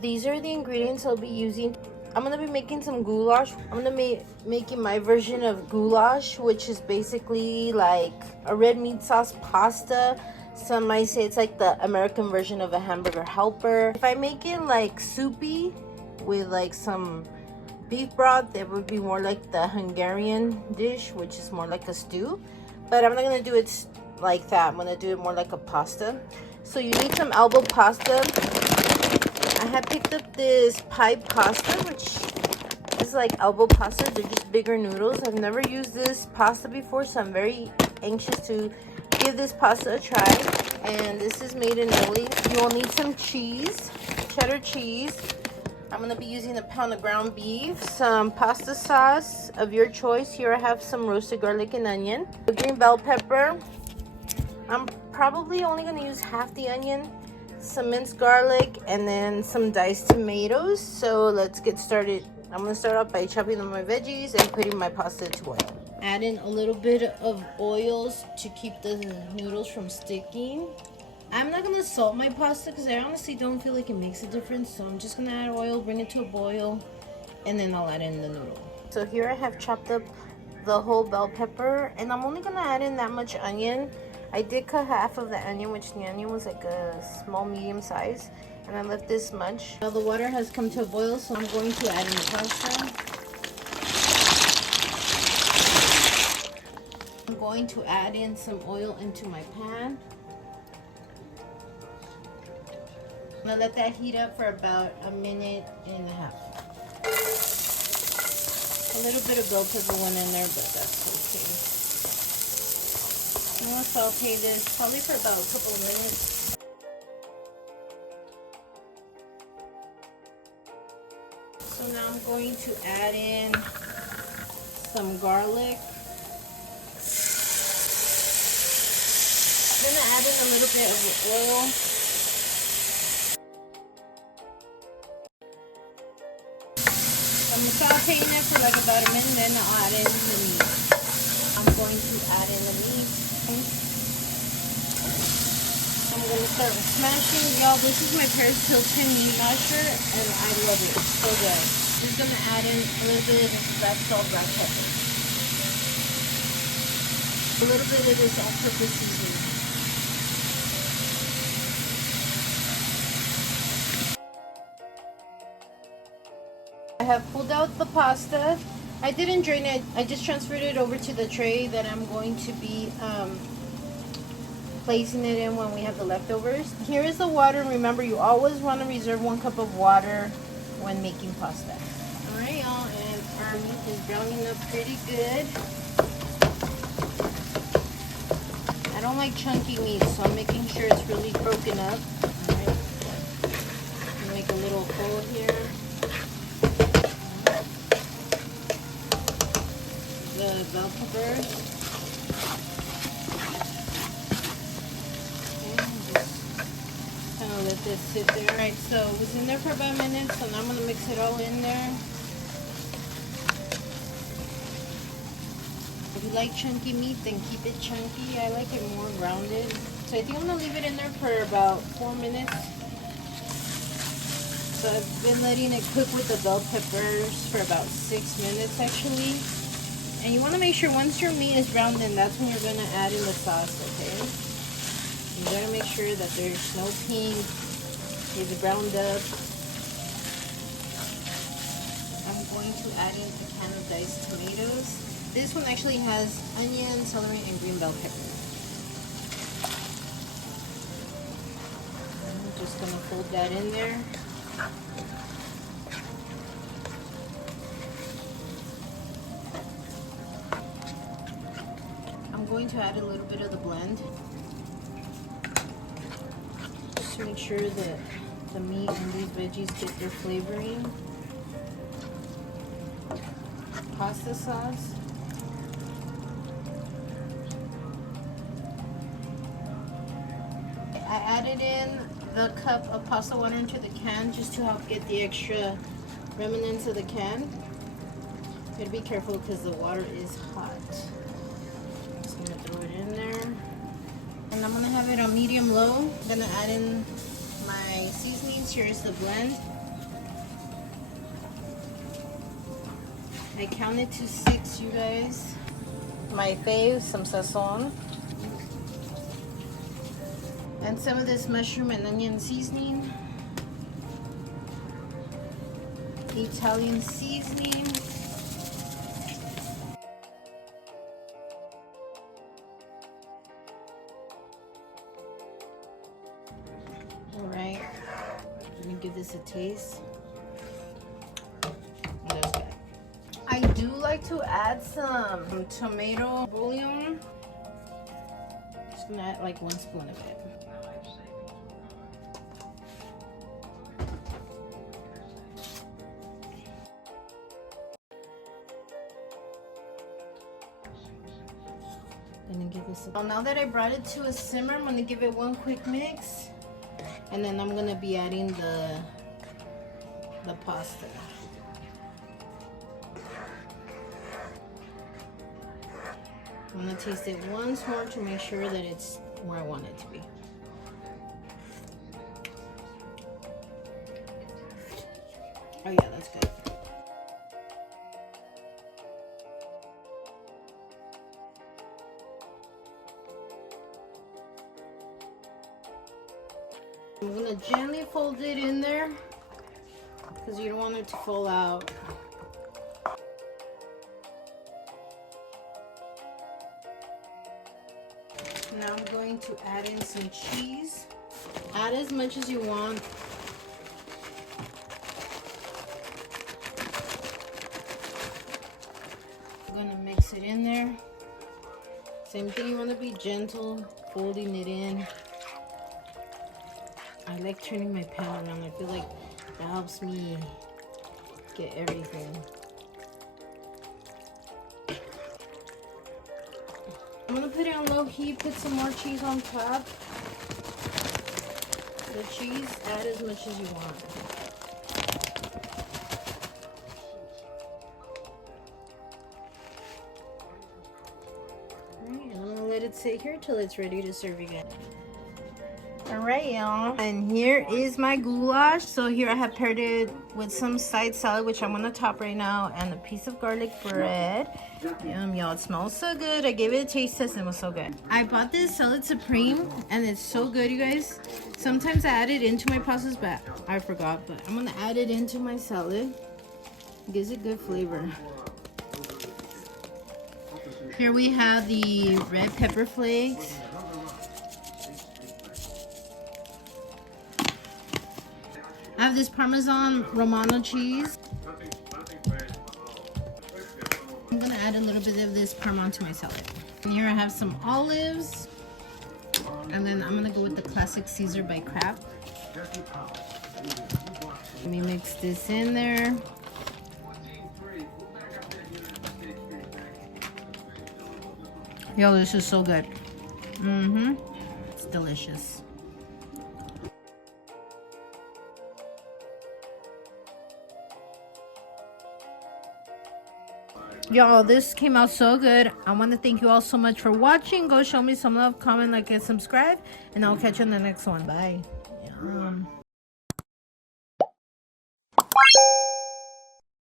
These are the ingredients I'll be using. I'm gonna be making some goulash. I'm gonna be making my version of goulash, which is basically like a red meat sauce pasta. Some might say it's like the American version of a hamburger helper. If I make it like soupy with like some beef broth, it would be more like the Hungarian dish, which is more like a stew. But I'm not gonna do it like that. I'm gonna do it more like a pasta. So you need some elbow pasta. I have picked up this pipe pasta, which is like elbow pasta. They're just bigger noodles. I've never used this pasta before, so I'm very anxious to give this pasta a try. And this is made in Italy. You will need some cheese, cheddar cheese. I'm going to be using a pound of ground beef, some pasta sauce of your choice. Here I have some roasted garlic and onion, green bell pepper. I'm probably only going to use half the onion, some minced garlic, and then some diced tomatoes. So let's get started. I'm going to start off by chopping up my veggies and putting my pasta to oil. Add in a little bit of oils to keep the noodles from sticking. I'm not going to salt my pasta because I honestly don't feel like it makes a difference. So I'm just going to add oil, bring it to a boil, and then I'll add in the noodle. So here I have chopped up the whole bell pepper, and I'm only going to add in that much onion. I did cut half of the onion, which the onion was like a small medium size, and I left this much. Now the water has come to a boil, so I'm going to add in the pasta. I'm going to add in some oil into my pan. I'm gonna let that heat up for about a minute and a half. A little bit of bell pepper went in there, but that's okay. I'm gonna saute this probably for about a couple of minutes. So now I'm going to add in some garlic. I'm gonna add in a little bit of oil. I'm sauteing it for like about a minute, then I'll add in the meat. I'm going to add in the meat. I'm going to start smashing. Y'all, this is my Paris Hilton meat masher, and I love it. It's so good. Just going to add in a little bit of black salt, black pepper. A little bit of this all-purpose seasoning. I have pulled out the pasta. I didn't drain it. I just transferred it over to the tray that I'm going to be placing it in when we have the leftovers. Here is the water. Remember, you always want to reserve 1 cup of water when making pasta. Alright, y'all, and our meat is browning up pretty good. I don't like chunky meat, so I'm making sure it's really broken up. Alright, make a little hole here. The bell peppers. And just kind of let this sit there. Alright, so it was in there for about a minute, so now I'm going to mix it all in there. If you like chunky meat, then keep it chunky. I like it more rounded. So I think I'm going to leave it in there for about 4 minutes. So I've been letting it cook with the bell peppers for about 6 minutes actually. And you want to make sure once your meat is browned, then that's when you're going to add in the sauce, okay? You got to make sure that there's no pink. It's browned up. I'm going to add in a can of diced tomatoes. This one actually has onion, celery, and green bell pepper. I'm just going to fold that in there. I'm going to add a little bit of the blend just to make sure that the meat and these veggies get their flavoring. Pasta sauce. I added in the cup of pasta water into the can just to help get the extra remnants of the can. You gotta be careful because the water is hot. medium low. I'm gonna add in my seasonings. Here's the blend. I counted to 6, you guys. My fave, some sazon. And some of this mushroom and onion seasoning. Italian seasoning. Alright, let me give this a taste. I do like to add some tomato bouillon. Just gonna add like 1 spoon of it. Gonna give this a... Now that I brought it to a simmer, I'm gonna give it 1 quick mix, and then I'm gonna be adding the pasta. I'm gonna taste it once more to make sure that it's where I want it to be. Oh yeah, that's good. I'm gonna gently fold it in there because you don't want it to fall out. Now I'm going to add in some cheese. Add as much as you want. I'm gonna mix it in there. Same thing, you want to be gentle, folding it in. I like turning my pan around. I feel like that helps me get everything. I'm gonna put it on low heat, put some more cheese on top. The cheese, add as much as you want. Alright, I'm gonna let it sit here till it's ready to serve you guys. Alright, y'all, and here is my goulash. So here I have paired it with some side salad, which I'm gonna top right now, and a piece of garlic bread. Yum, y'all, it smells so good. I gave it a taste test and it was so good. I bought this salad supreme and it's so good, you guys. Sometimes I add it into my pastas, but I forgot. But I'm gonna add it into my salad. It gives it good flavor. Here we have the red pepper flakes. I have this Parmesan Romano cheese. I'm gonna add a little bit of this Parmesan to my salad. And here I have some olives. And then I'm gonna go with the classic Caesar by Kraft. Let me mix this in there. Yo, this is so good. It's delicious. Y'all, this came out so good. I want to thank you all so much for watching. Go show me some love, comment, like, and subscribe. And I'll catch you in the next one. Bye. Yum.